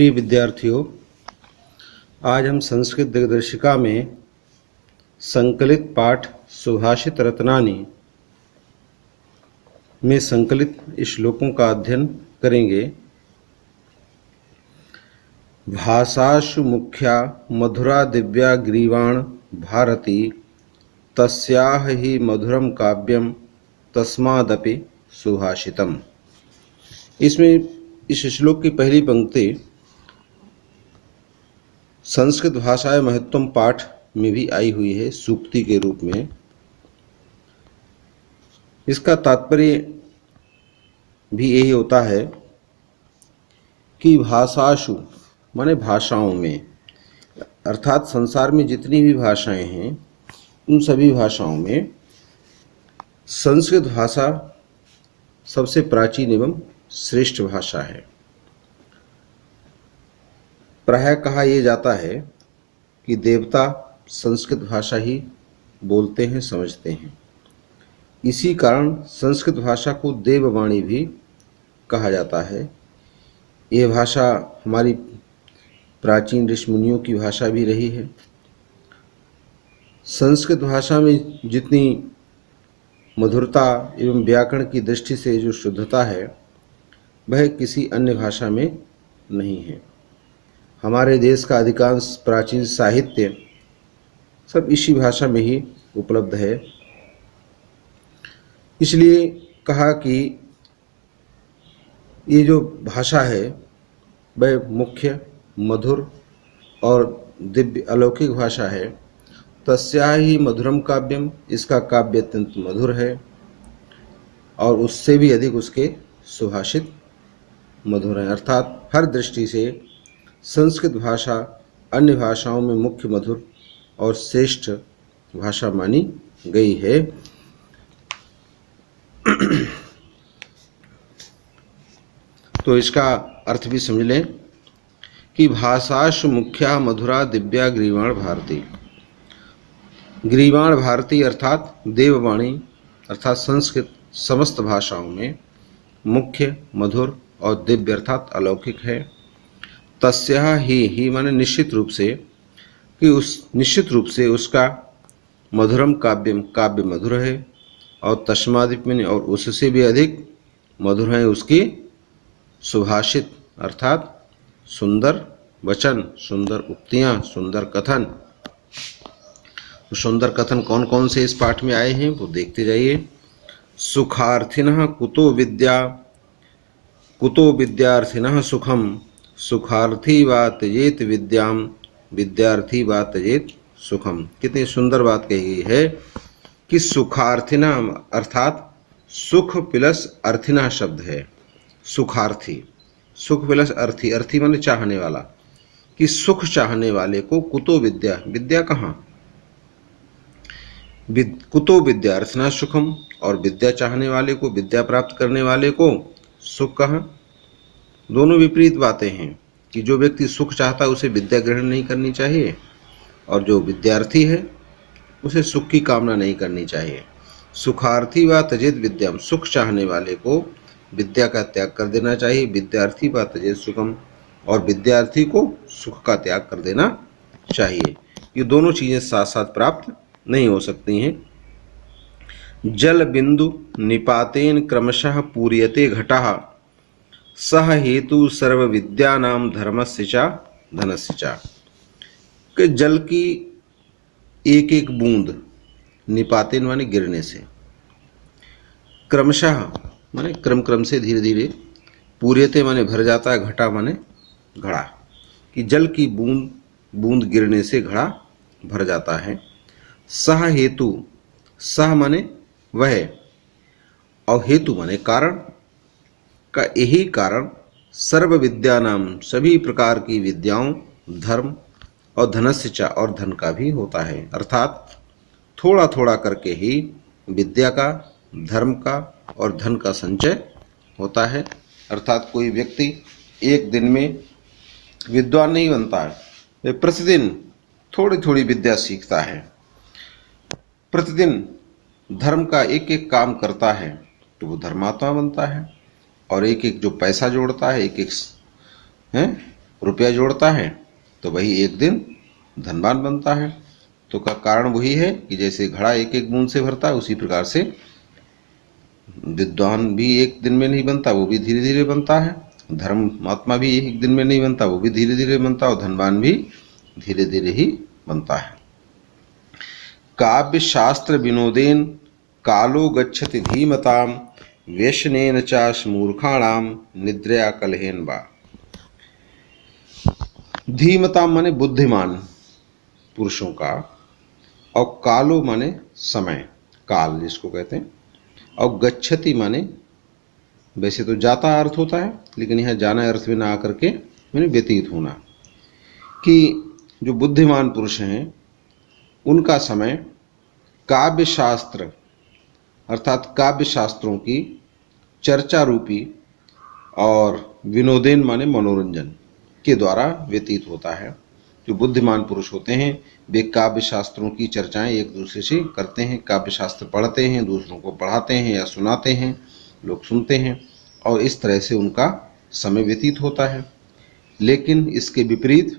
प्रिय विद्यार्थियों, आज हम संस्कृत दिग्दर्शिका में संकलित पाठ सुभाषित रत्नानि में संकलित श्लोकों का अध्ययन करेंगे। भाषासु मुख्या मधुरा दिव्या ग्रीवाण भारती तस्याह ही मधुरम काव्यम तस्मादपि सुभाषितम। इसमें इस श्लोक की पहली पंक्ति संस्कृत भाषाएं महत्वम पाठ में भी आई हुई है सूक्ति के रूप में। इसका तात्पर्य भी यही होता है कि भाषासु माने भाषाओं में, अर्थात संसार में जितनी भी भाषाएं हैं उन सभी भाषाओं में संस्कृत भाषा सबसे प्राचीन एवं श्रेष्ठ भाषा है। प्रायः कहा यह जाता है कि देवता संस्कृत भाषा ही बोलते हैं, समझते हैं। इसी कारण संस्कृत भाषा को देववाणी भी कहा जाता है। यह भाषा हमारी प्राचीन ऋषि मुनियों की भाषा भी रही है। संस्कृत भाषा में जितनी मधुरता एवं व्याकरण की दृष्टि से जो शुद्धता है वह किसी अन्य भाषा में नहीं है। हमारे देश का अधिकांश प्राचीन साहित्य सब इसी भाषा में ही उपलब्ध है। इसलिए कहा कि ये जो भाषा है वह मुख्य, मधुर और दिव्य अलौकिक भाषा है। तस्या ही मधुरम काव्यम, इसका काव्य अत्यंत मधुर है और उससे भी अधिक उसके सुभाषित मधुर हैं। अर्थात हर दृष्टि से संस्कृत भाषा अन्य भाषाओं में मुख्य, मधुर और श्रेष्ठ भाषा मानी गई है। तो इसका अर्थ भी समझ लें कि भाषासु मुख्या मधुरा दिव्या ग्रीवाण भारती। ग्रीवाण भारती अर्थात देववाणी अर्थात संस्कृत समस्त भाषाओं में मुख्य, मधुर और दिव्य अर्थात अलौकिक है। तस्या ही माने निश्चित रूप से, कि उस निश्चित रूप से उसका मधुरम काव्यम, काव्य मधुर है। और तस्मादिप और उससे भी अधिक मधुर है उसकी सुभाषित अर्थात सुंदर वचन, सुंदर उक्तियाँ, सुंदर कथन। तो सुंदर कथन कौन कौन से इस पाठ में आए हैं वो देखते जाइए। सुखार्थिनः कुतो विद्यार्थिनः सुखम, सुखार्थी वा त्यजेत विद्याम, विद्यार्थी वा त्यजेत सुखम। कितनी सुंदर बात कही गई है कि सुखार्थिना अर्थात सुख प्लस अर्थिना शब्द है। सुखार्थी, सुख प्लस अर्थी, अर्थी माने चाहने वाला, कि सुख चाहने वाले को कुतो विद्या, विद्या कहाँ, कुतो विद्यार्थिना सुखम, और विद्या चाहने वाले को, विद्या प्राप्त करने वाले को सुख कहाँ। दोनों विपरीत बातें हैं कि जो व्यक्ति सुख चाहता है उसे विद्या ग्रहण नहीं करनी चाहिए और जो विद्यार्थी है उसे सुख की कामना नहीं करनी चाहिए। सुखार्थी व त्यजेत विद्याम, सुख चाहने वाले को विद्या का त्याग कर देना चाहिए। विद्यार्थी व त्यजेत सुखम, और विद्यार्थी को सुख का त्याग कर देना चाहिए। ये दोनों चीज़ें साथ साथ प्राप्त नहीं हो सकती हैं। जल बिंदु निपातेन क्रमशः पूर्यते घटः, सह हेतु सर्व विद्यानाम धर्मस्य च धनस्य च। कि जल की एक एक बूंद, निपातेन माने गिरने से, क्रमशः माने क्रम क्रम से, धीरे धीरे, पूर्यते माने भर जाता है, घटा माने घड़ा, कि जल की बूंद बूंद गिरने से घड़ा भर जाता है। सह हेतु, सह माने वह, और हेतु माने कारण, का यही कारण सर्व विद्या नाम, सभी प्रकार की विद्याओं, धर्म और धनस्य च, और धन का भी होता है। अर्थात थोड़ा थोड़ा करके ही विद्या का, धर्म का और धन का संचय होता है। अर्थात कोई व्यक्ति एक दिन में विद्वान नहीं बनता है, वह प्रतिदिन थोड़ी थोड़ी विद्या सीखता है, प्रतिदिन धर्म का एक एक काम करता है तो वो धर्मात्मा बनता है। और एक एक जो पैसा जोड़ता है, एक एक रुपया जोड़ता है तो वही एक दिन धनवान बनता है। तो का कारण वही है कि जैसे घड़ा एक एक बूंद से भरता है, उसी प्रकार से विद्वान भी एक दिन में नहीं बनता, वो भी धीरे धीरे बनता है। धर्मात्मा भी एक दिन में नहीं बनता, वो भी धीरे धीरे बनता है। और धनवान भी धीरे धीरे ही बनता है। काव्य शास्त्र विनोदेन कालो गच्छति धीमताम व्यसनेन च मूर्खाणाम निद्रया कलहेन वा। धीमताम माने बुद्धिमान पुरुषों का, और कालो माने समय, काल जिसको कहते हैं, और गच्छति माने वैसे तो जाता अर्थ होता है, लेकिन यहाँ जाना अर्थ में ना आकर के माने व्यतीत होना, कि जो बुद्धिमान पुरुष हैं उनका समय काव्य शास्त्र अर्थात काव्य शास्त्रों की चर्चा रूपी और विनोदेन माने मनोरंजन के द्वारा व्यतीत होता है। जो बुद्धिमान पुरुष होते हैं वे काव्य शास्त्रों की चर्चाएं एक दूसरे से करते हैं, काव्य शास्त्र पढ़ते हैं, दूसरों को पढ़ाते हैं या सुनाते हैं, लोग सुनते हैं, और इस तरह से उनका समय व्यतीत होता है। लेकिन इसके विपरीत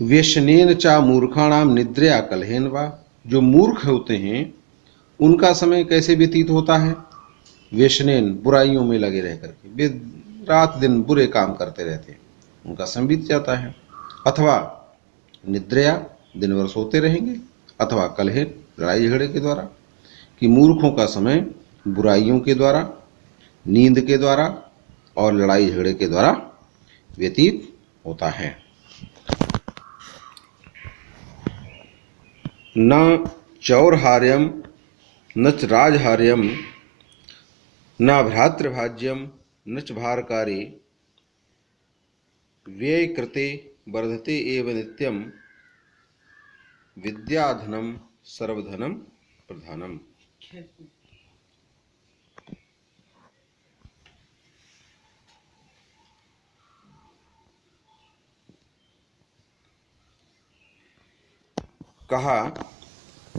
व्यसनेन चा मूर्खाणाम निद्रया कलहेन वा, जो मूर्ख होते हैं उनका समय कैसे व्यतीत होता है? व्यसनेन, बुराइयों में लगे रह करके, वे रात दिन बुरे काम करते रहते हैं, उनका समय बीत जाता है। अथवा निद्रया, दिन भर सोते रहेंगे, अथवा कलहेन, लड़ाई झगड़े के द्वारा, कि मूर्खों का समय बुराइयों के द्वारा, नींद के द्वारा और लड़ाई झगड़े के द्वारा व्यतीत होता है। न चौरहार्यम न च राजहार्यम न भ्रातृभाज्यम न च भारकारी व्यय कृते वर्धते एव नित्यम विद्याधनम सर्वधनम प्रधानम। कहा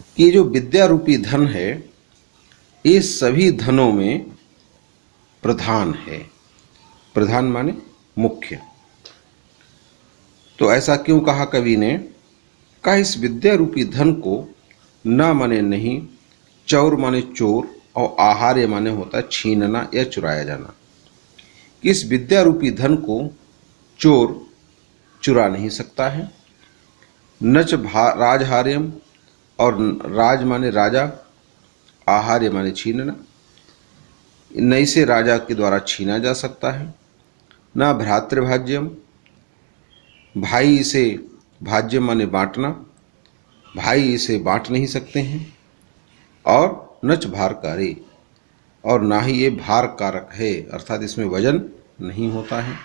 कि जो विद्या रूपी धन है ये सभी धनों में प्रधान है। प्रधान माने मुख्य। तो ऐसा क्यों कहा कवि ने? कहा इस विद्या रूपी धन को न माने नहीं, चौर माने चोर, और आहार्य माने होता है छीनना या चुराया जाना। इस विद्या रूपी धन को चोर चुरा नहीं सकता है। नच राजहार्यम, और राज माने राजा, आहार्य माने छीनना, नहीं से राजा के द्वारा छीना जा सकता है। न भ्रातृभाज्यम, भाई इसे, भाज्य माने बांटना, भाई इसे बांट नहीं सकते हैं। और नच भारकारी, और ना ही ये भार कारक है, अर्थात इसमें वजन नहीं होता है।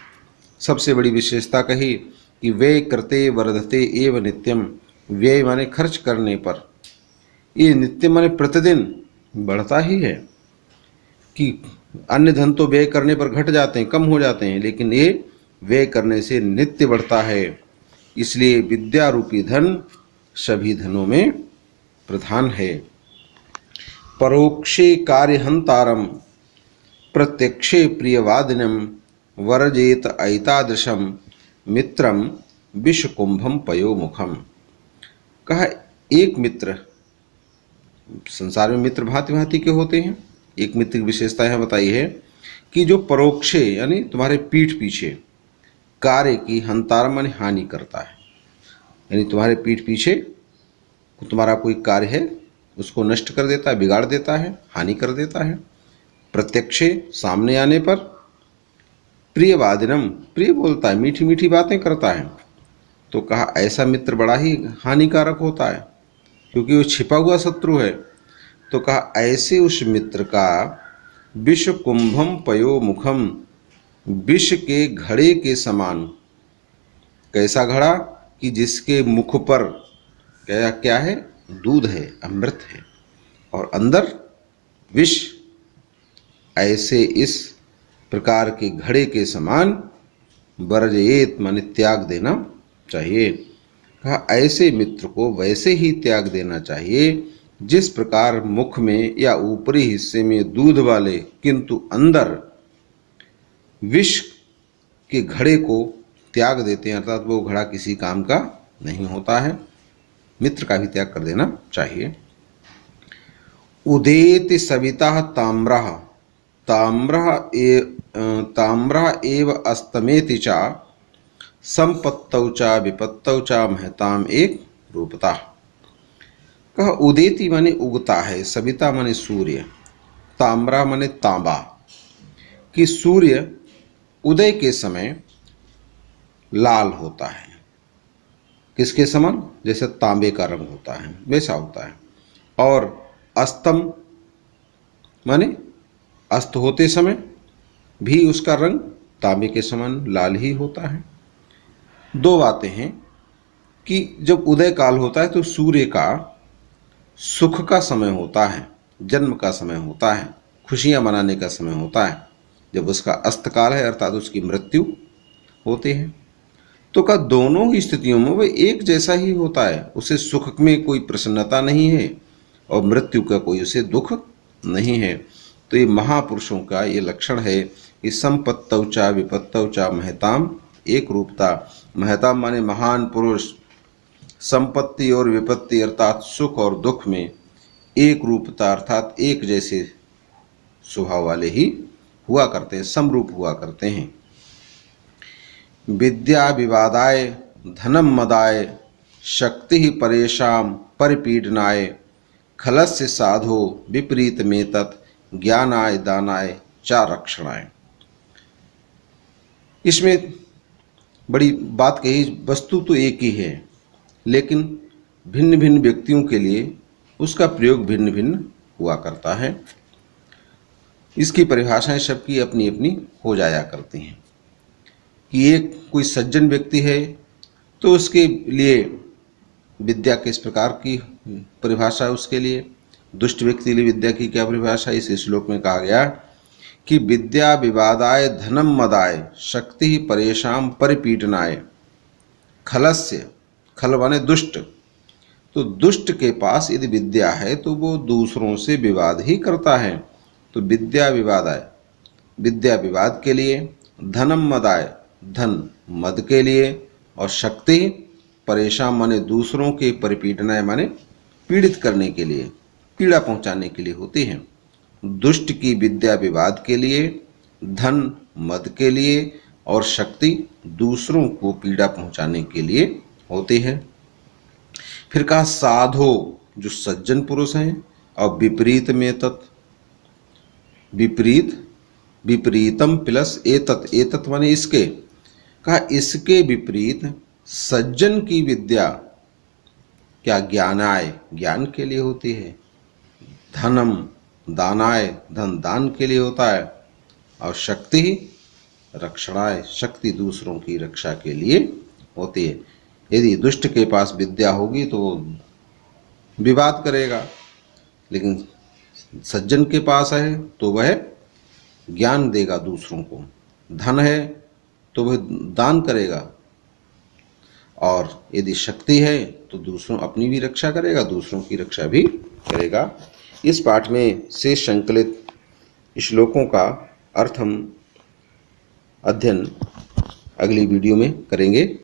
सबसे बड़ी विशेषता कही कि व्यय करते वर्धते एव नित्यम। व्यय माने खर्च करने पर, ये नित्य माने प्रतिदिन बढ़ता ही है। कि अन्य धन तो व्यय करने पर घट जाते हैं, कम हो जाते हैं, लेकिन ये व्यय करने से नित्य बढ़ता है। इसलिए विद्या रूपी धन सभी धनों में प्रधान है। परोक्षे कार्यहंतारम प्रत्यक्षे प्रियवादिनम वर्जेत ऐतादृशम मित्रम विषकुंभम पयोमुखम। कहा एक मित्र, संसार में मित्र भांति भांति के होते हैं, एक मित्र की विशेषता यह बताई है कि जो परोक्षे यानी तुम्हारे पीठ पीछे कार्य की हंतारम माने हानि करता है, यानी तुम्हारे पीठ पीछे तुम्हारा कोई कार्य है उसको नष्ट कर देता है, बिगाड़ देता है, हानि कर देता है। प्रत्यक्षे, सामने आने पर, प्रियवादिनम, प्रिय बोलता है, मीठी मीठी बातें करता है। तो कहा ऐसा मित्र बड़ा ही हानिकारक होता है, क्योंकि वो छिपा हुआ शत्रु है। तो कहा ऐसे उस मित्र का विष कुंभम पयो मुखम, विष के घड़े के समान। कैसा घड़ा? कि जिसके मुख पर क्या क्या है? दूध है, अमृत है, और अंदर विष। ऐसे इस प्रकार के घड़े के समान वर्जयेत माने त्याग देना चाहिए। कहा ऐसे मित्र को वैसे ही त्याग देना चाहिए जिस प्रकार मुख में या ऊपरी हिस्से में दूध वाले किंतु अंदर विष के घड़े को त्याग देते हैं, अर्थात वो घड़ा किसी काम का नहीं होता है। मित्र का भी त्याग कर देना चाहिए। उदेति सविता ताम्रः ताम्रः एव अस्तमेति च संपत्तौ च विपत्तौ च महताम एक रूपता। कहा उदेति माने उगता है, सविता माने सूर्य, ताम्रा माने तांबा, कि सूर्य उदय के समय लाल होता है। किसके समान? जैसे तांबे का रंग होता है वैसा होता है। और अस्तम माने अस्त होते समय भी उसका रंग तांबे के समान लाल ही होता है। दो बातें हैं कि जब उदय काल होता है तो सूर्य का सुख का समय होता है, जन्म का समय होता है, खुशियां मनाने का समय होता है। जब उसका अस्त काल है अर्थात उसकी मृत्यु होती है, तो का दोनों ही स्थितियों में वह एक जैसा ही होता है। उसे सुख में कोई प्रसन्नता नहीं है और मृत्यु का कोई उसे दुख नहीं है। तो ये महापुरुषों का ये लक्षण है कि संपत्तौ च विपत्तौ च महताम एक रूपता। महताम माने महान पुरुष, संपत्ति और विपत्ति अर्थात सुख और दुख में एक रूपता अर्थात एक जैसे स्वभाव वाले ही हुआ करते हैं, समरूप हुआ करते हैं। विद्या विवादाय धनम मदाय शक्ति ही परेशान परिपीडनाय खलस्य साधो विपरीत में तत् ज्ञानाय दानाय चा रक्षणाय। इसमें बड़ी बात कही, वस्तु तो एक ही है लेकिन भिन्न भिन्न व्यक्तियों के लिए उसका प्रयोग भिन्न भिन्न हुआ करता है। इसकी परिभाषाएं सबकी अपनी अपनी हो जाया करती हैं कि एक कोई सज्जन व्यक्ति है तो उसके लिए विद्या किस प्रकार की परिभाषा है, उसके लिए दुष्ट व्यक्ति के लिए विद्या की क्या परिभाषा। इस श्लोक में कहा गया कि विद्या विवादाय धनम मदाय शक्ति परेशान परिपीडनाय खलस्य, खल माने दुष्ट, तो दुष्ट के पास यदि विद्या है तो वो दूसरों से विवाद ही करता है। तो विद्या विवादाय, विद्या विवाद के लिए, धनम मदाय धन मद के लिए, और शक्ति परेशान माने दूसरों के परिपीडनाय माने पीड़ित करने के लिए, पीड़ा पहुंचाने के लिए होती है। दुष्ट की विद्या विवाद के लिए, धन मद के लिए, और शक्ति दूसरों को पीड़ा पहुंचाने के लिए होती है। फिर कहा साधो जो सज्जन पुरुष हैं, और विपरीत में तत्, विपरीत विपरीतम प्लस एतत्, एतत् माने इसके, कहा इसके विपरीत सज्जन की विद्या क्या ज्ञानाय ज्ञान के लिए होती है, धनम दानाय धन दान के लिए होता है, और शक्ति रक्षणाय शक्ति दूसरों की रक्षा के लिए होती है। यदि दुष्ट के पास विद्या होगी तो वो विवाद करेगा, लेकिन सज्जन के पास है तो वह ज्ञान देगा दूसरों को, धन है तो वह दान करेगा, और यदि शक्ति है तो दूसरों अपनी भी रक्षा करेगा, दूसरों की रक्षा भी करेगा। इस पाठ में से संकलित श्लोकों का अर्थ हम अध्ययन अगली वीडियो में करेंगे।